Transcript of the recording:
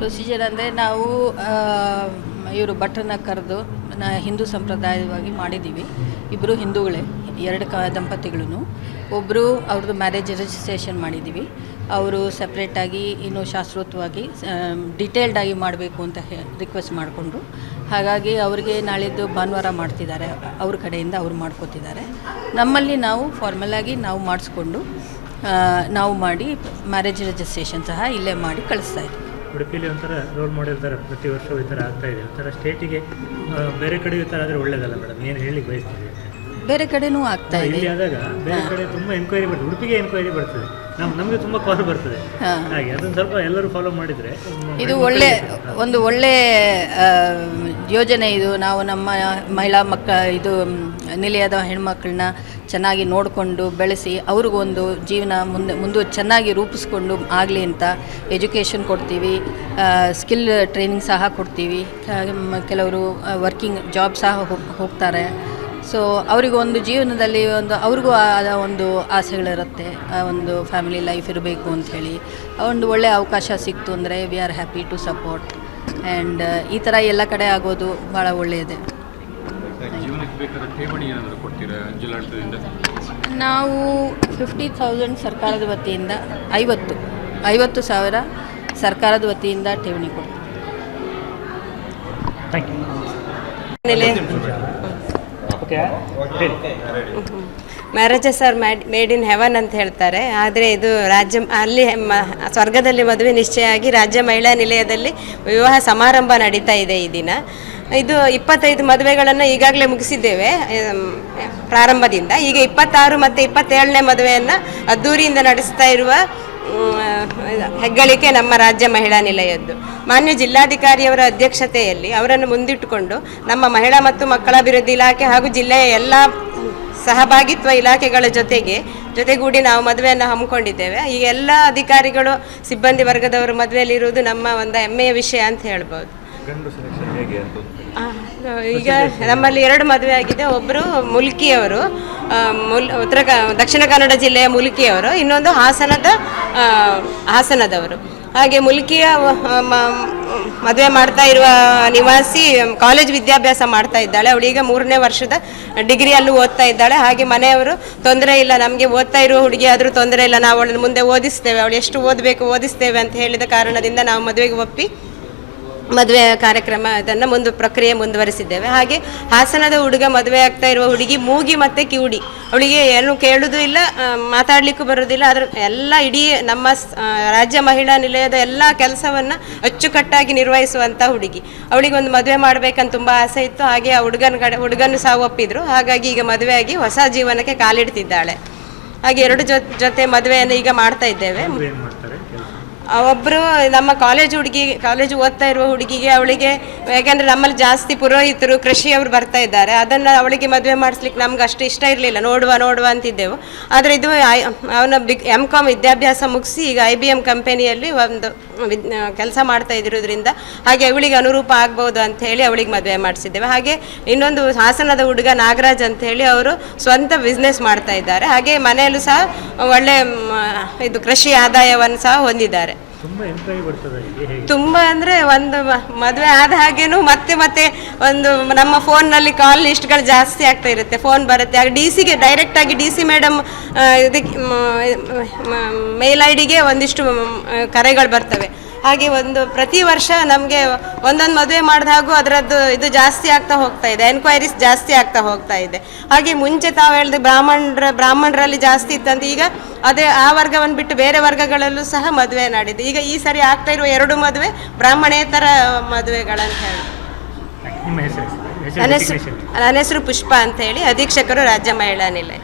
Procedure ಅಂದರೆ ನಾವು ಇವರು ಭಟ್ರನ್ನ ಕರೆದು ಹಿಂದೂ ಸಂಪ್ರದಾಯವಾಗಿ ಮಾಡಿದ್ದೀವಿ. ಇಬ್ಬರು ಹಿಂದೂಗಳೇ, ಎರಡು ದಂಪತಿಗಳೂ. ಒಬ್ಬರು ಅವ್ರದ್ದು ಮ್ಯಾರೇಜ್ ರಿಜಿಸ್ಟ್ರೇಷನ್ ಮಾಡಿದ್ದೀವಿ. ಅವರು ಸಪ್ರೇಟಾಗಿ ಇನ್ನೂ ಶಾಸ್ತ್ರೋಕ್ತವಾಗಿ ಡಿಟೇಲ್ಡಾಗಿ ಮಾಡಬೇಕು ಅಂತ ರಿಕ್ವೆಸ್ಟ್ ಮಾಡಿಕೊಂಡ್ರು. ಹಾಗಾಗಿ ಅವರಿಗೆ ನಾಳಿದ್ದು ಭಾನುವಾರ ಮಾಡ್ತಿದ್ದಾರೆ, ಅವ್ರ ಕಡೆಯಿಂದ ಅವ್ರು ಮಾಡ್ಕೋತಿದ್ದಾರೆ. ನಮ್ಮಲ್ಲಿ ನಾವು ಫಾರ್ಮಲಾಗಿ ನಾವು ಮಾಡಿಸ್ಕೊಂಡು ನಾವು ಮಾಡಿ ಮ್ಯಾರೇಜ್ ರಿಜಿಸ್ಟ್ರೇಷನ್ ಸಹ ಇಲ್ಲೇ ಮಾಡಿ ಕಳಿಸ್ತಾ ಇದ್ದೀವಿ. ಉಡುಪಿಲಿ ಒಂಥರ ರೋಲ್ ಮಾಡೆಲ್ ಥರ ಪ್ರತಿ ವರ್ಷ ಈ ಥರ ಆಗ್ತಾ ಇದೆ. ಒಂಥರ ಸ್ಟೇಟಿಗೆ ಬೇರೆ ಕಡೆ ಈ ಥರ ಆದರೆ ಒಳ್ಳೇದಲ್ಲ ಮೇಡಮ್, ಏನು ಹೇಳಿ ಬಯಸ್ತೀವಿ? ಬೇರೆ ಕಡೆನೂ ಆಗ್ತಾ ಇದೆ. ಇಲ್ಲಿ ಆದಾಗ ಬೇರೆ ಕಡೆ ತುಂಬ ಎನ್ಕ್ವೈರಿ ಬರ್ತದೆ, ಉಡುಪಿಗೆ ಎನ್ಕ್ವೈರಿ ಬರ್ತದೆ, ನಮಗೆ ತುಂಬ ಕಾಲ್ ಬರ್ತದೆ. ಹಾಗೆ ಅದನ್ನು ಸ್ವಲ್ಪ ಎಲ್ಲರೂ ಫಾಲೋ ಮಾಡಿದರೆ ಇದು ಒಂದು ಒಳ್ಳೆ ಯೋಜನೆ. ಇದು ನಾವು ನಮ್ಮ ಮಹಿಳಾ ಇದು ನಿಲಯದ ಹೆಣ್ಮಕ್ಳನ್ನ ಚೆನ್ನಾಗಿ ನೋಡಿಕೊಂಡು ಬೆಳೆಸಿ ಅವ್ರಿಗೊಂದು ಜೀವನ ಮುಂದೆ ಚೆನ್ನಾಗಿ ರೂಪಿಸ್ಕೊಂಡು ಆಗಲಿ ಅಂತ ಎಜುಕೇಷನ್ ಕೊಡ್ತೀವಿ, ಸ್ಕಿಲ್ ಟ್ರೈನಿಂಗ್ ಸಹ ಕೊಡ್ತೀವಿ. ಕೆಲವರು ವರ್ಕಿಂಗ್ ಜಾಬ್ ಸಹ ಹೋಗ್ತಾರೆ. ಸೊ ಅವರಿಗೊಂದು ಜೀವನದಲ್ಲಿ ಅವ್ರಿಗೂ ಆದ ಒಂದು ಆಸೆಗಳಿರುತ್ತೆ, ಒಂದು ಫ್ಯಾಮಿಲಿ ಲೈಫ್ ಇರಬೇಕು ಅಂಥೇಳಿ. ಒಂದು ಒಳ್ಳೆಯ ಅವಕಾಶ ಸಿಕ್ತು ಅಂದರೆ we are happy to support. And ಈ ಥರ ಎಲ್ಲ ಕಡೆ ಆಗೋದು ಭಾಳ ಒಳ್ಳೆಯದೇ. ನಾವು 50,000 ಸರ್ಕಾರದ ವತಿಯಿಂದ 50,000 ಸರ್ಕಾರದ ವತಿಯಿಂದ ಠೇವಣಿ ಕೊಡ್ತೀವಿ. Marriages are made in heaven ಅಂತ ಹೇಳ್ತಾರೆ. ಆದರೆ ಇದು ಅಲ್ಲಿ ಸ್ವರ್ಗದಲ್ಲಿ ಮದುವೆ ನಿಶ್ಚಯ ಆಗಿ ರಾಜ್ಯ ಮಹಿಳಾ ನಿಲಯದಲ್ಲಿ ವಿವಾಹ ಸಮಾರಂಭ ನಡೀತಾ ಇದೆ ಈ ದಿನ. ಇದು 25 ಮದುವೆಗಳನ್ನು ಈಗಾಗಲೇ ಮುಗಿಸಿದ್ದೇವೆ ಪ್ರಾರಂಭದಿಂದ. ಈಗ 26 ಮತ್ತು 27ನೇ ಮದುವೆಯನ್ನು ಅದ್ದೂರಿಯಿಂದ ನಡೆಸ್ತಾ ಇರುವ ಹೆಗ್ಗಳಿಕೆ ನಮ್ಮ ರಾಜ್ಯ ಮಹಿಳಾ ನಿಲಯದ್ದು. ಮಾನ್ಯ ಜಿಲ್ಲಾಧಿಕಾರಿಯವರ ಅಧ್ಯಕ್ಷತೆಯಲ್ಲಿ ಅವರನ್ನು ಮುಂದಿಟ್ಟುಕೊಂಡು ನಮ್ಮ ಮಹಿಳಾ ಮತ್ತು ಮಕ್ಕಳ ಅಭಿವೃದ್ಧಿ ಇಲಾಖೆ ಹಾಗೂ ಜಿಲ್ಲೆಯ ಎಲ್ಲ ಸಹಭಾಗಿತ್ವ ಇಲಾಖೆಗಳ ಜೊತೆಗೂಡಿ ನಾವು ಮದುವೆಯನ್ನು ಹಮ್ಮಿಕೊಂಡಿದ್ದೇವೆ. ಈಗ ಎಲ್ಲ ಅಧಿಕಾರಿಗಳು ಸಿಬ್ಬಂದಿ ವರ್ಗದವರು ಮದುವೆಯಲ್ಲಿರುವುದು ನಮ್ಮ ಒಂದು ಹೆಮ್ಮೆಯ ವಿಷಯ ಅಂತ ಹೇಳ್ಬೋದು. ಈಗ ನಮ್ಮಲ್ಲಿ 2 ಮದುವೆ ಆಗಿದೆ. ಒಬ್ಬರು ಮುಲ್ಕಿಯವರು, ದಕ್ಷಿಣ ಕನ್ನಡ ಜಿಲ್ಲೆಯ ಮುಲ್ಕಿಯವರು, ಇನ್ನೊಂದು ಹಾಸನದವರು. ಹಾಗೆ ಮುಲ್ಕಿಯ ಮದುವೆ ಮಾಡ್ತಾ ಇರುವ ನಿವಾಸಿ ಕಾಲೇಜ್ ವಿದ್ಯಾಭ್ಯಾಸ ಮಾಡ್ತಾ ಇದ್ದಾಳೆ. ಅವಳೀಗ 3ನೇ ವರ್ಷದ ಡಿಗ್ರಿಯಲ್ಲೂ ಓದ್ತಾ ಇದ್ದಾಳೆ. ಹಾಗೆ ಮನೆಯವರು ತೊಂದರೆ ಇಲ್ಲ, ನಮಗೆ ಓದ್ತಾ ಇರುವ ಹುಡುಗಿ ಆದರೂ ತೊಂದರೆ ಇಲ್ಲ, ನಾವು ಅವಳನ್ನು ಮುಂದೆ ಓದಿಸ್ತೇವೆ, ಅವಳು ಎಷ್ಟು ಓದಬೇಕು ಓದಿಸ್ತೇವೆ ಅಂತ ಹೇಳಿದ ಕಾರಣದಿಂದ ನಾವು ಮದುವೆಗೆ ಒಪ್ಪಿ ಮದುವೆ ಕಾರ್ಯಕ್ರಮ ಅದನ್ನು ಪ್ರಕ್ರಿಯೆ ಮುಂದುವರಿಸಿದ್ದೇವೆ. ಹಾಗೆ ಹಾಸನದ ಹುಡುಗ ಮದುವೆ ಆಗ್ತಾ ಇರುವ ಹುಡುಗಿ ಮೂಗಿ ಮತ್ತು ಕಿವುಡಿ, ಅವಳಿಗೆ ಏನು ಕೇಳೋದು ಇಲ್ಲ, ಮಾತಾಡಲಿಕ್ಕೂ ಬರೋದಿಲ್ಲ. ಅದ್ರ ಎಲ್ಲ ಇಡೀ ನಮ್ಮ ರಾಜ್ಯ ಮಹಿಳಾ ನಿಲಯದ ಎಲ್ಲ ಕೆಲಸವನ್ನು ಅಚ್ಚುಕಟ್ಟಾಗಿ ನಿರ್ವಹಿಸುವಂಥ ಹುಡುಗಿ. ಅವಳಿಗೊಂದು ಮದುವೆ ಮಾಡಬೇಕಂತ ತುಂಬ ಆಸೆ ಇತ್ತು. ಹಾಗೆ ಆ ಹುಡುಗನ್ನು ಸಹ ಒಪ್ಪಿದ್ರು. ಹಾಗಾಗಿ ಈಗ ಮದುವೆಯಾಗಿ ಹೊಸ ಜೀವನಕ್ಕೆ ಕಾಲಿಡ್ತಿದ್ದಾಳೆ. ಹಾಗೆ 2 ಜೊತೆ ಮದುವೆಯನ್ನು ಈಗ ಮಾಡ್ತಾ ಇದ್ದೇವೆ. ಒಬ್ಬರು ನಮ್ಮ ಕಾಲೇಜು ಓದ್ತಾ ಇರುವ ಹುಡುಗಿಗೆ, ಅವಳಿಗೆ ಯಾಕೆಂದರೆ ನಮ್ಮಲ್ಲಿ ಜಾಸ್ತಿ ಪುರೋಹಿತರು ಕೃಷಿಯವರು ಬರ್ತಾ ಇದ್ದಾರೆ, ಅದನ್ನು ಅವಳಿಗೆ ಮದುವೆ ಮಾಡಿಸ್ಲಿಕ್ಕೆ ನಮ್ಗೆ ಅಷ್ಟು ಇಷ್ಟ ಇರಲಿಲ್ಲ, ನೋಡುವ ಅಂತಿದ್ದೆವು. ಆದರೆ ಇದು ಅವನ M.Com ವಿದ್ಯಾಭ್ಯಾಸ ಮುಗಿಸಿ ಈಗ IBM ಕಂಪನಿಯಲ್ಲಿ ಒಂದು ಕೆಲಸ ಮಾಡ್ತಾ ಇದ್ದಿರೋದ್ರಿಂದ ಹಾಗೆ ಅವಳಿಗೆ ಅನುರೂಪ ಆಗ್ಬೋದು ಅಂತ ಹೇಳಿ ಅವಳಿಗೆ ಮದುವೆ ಮಾಡಿಸಿದ್ದೇವೆ. ಹಾಗೆ ಇನ್ನೊಂದು ಹಾಸನದ ಹುಡುಗ ನಾಗರಾಜ್ ಅಂತ ಹೇಳಿ ಅವರು ಸ್ವಂತ ಬಿಸ್ನೆಸ್ ಮಾಡ್ತಾ ಇದ್ದಾರೆ. ಹಾಗೆ ಮನೆಯಲ್ಲೂ ಸಹ ಒಳ್ಳೆ ಇದು ಕೃಷಿ ಆದಾಯವನ್ನು ಸಹ ಹೊಂದಿದ್ದಾರೆ. ತುಂಬ ಅಂದರೆ ಒಂದು ಮದುವೆ ಆದ ಹಾಗೇನು ಮತ್ತೆ ಒಂದು ನಮ್ಮ ಫೋನ್ನಲ್ಲಿ ಕಾಲ್ ಲಿಸ್ಟ್ಗಳು ಜಾಸ್ತಿ ಆಗ್ತಾ ಇರುತ್ತೆ, ಫೋನ್ ಬರುತ್ತೆ. ಆಗ DC ಡೈರೆಕ್ಟಾಗಿ DC ಮೇಡಮ್ ಇದಕ್ಕೆ ಮೇಲ್ ID ಒಂದಿಷ್ಟು ಕರೆಗಳು ಬರ್ತವೆ. ಹಾಗೆ ಪ್ರತಿ ವರ್ಷ ನಮಗೆ ಒಂದೊಂದು ಮದುವೆ ಮಾಡಿದ ಹಾಗೂ ಅದರದ್ದು ಇದು ಜಾಸ್ತಿ ಆಗ್ತಾ ಹೋಗ್ತಾ ಇದೆ, ಎನ್ಕ್ವೈರೀಸ್ ಜಾಸ್ತಿ ಆಗ್ತಾ ಹೋಗ್ತಾ ಇದೆ. ಹಾಗೆ ಮುಂಚೆ ತಾವು ಹೇಳಿದೆ ಬ್ರಾಹ್ಮಣರಲ್ಲಿ ಜಾಸ್ತಿ ಇತ್ತಂತ, ಈಗ ಅದೇ ಆ ವರ್ಗವನ್ನು ಬಿಟ್ಟು ಬೇರೆ ವರ್ಗಗಳಲ್ಲೂ ಸಹ ಮದುವೆ ನಡೆದಿದೆ. ಈಗ ಈ ಸರಿ ಆಗ್ತಾ ಇರುವ 2 ಮದುವೆ ಬ್ರಾಹ್ಮಣೇತರ ಮದುವೆಗಳಂತ ಹೇಳಿ. ನನ್ನ ಹೆಸರು ಪುಷ್ಪ ಅಂತ ಹೇಳಿ, ಅಧೀಕ್ಷಕರು ರಾಜ್ಯ ಮಹಿಳಾ ನಿಲಯ.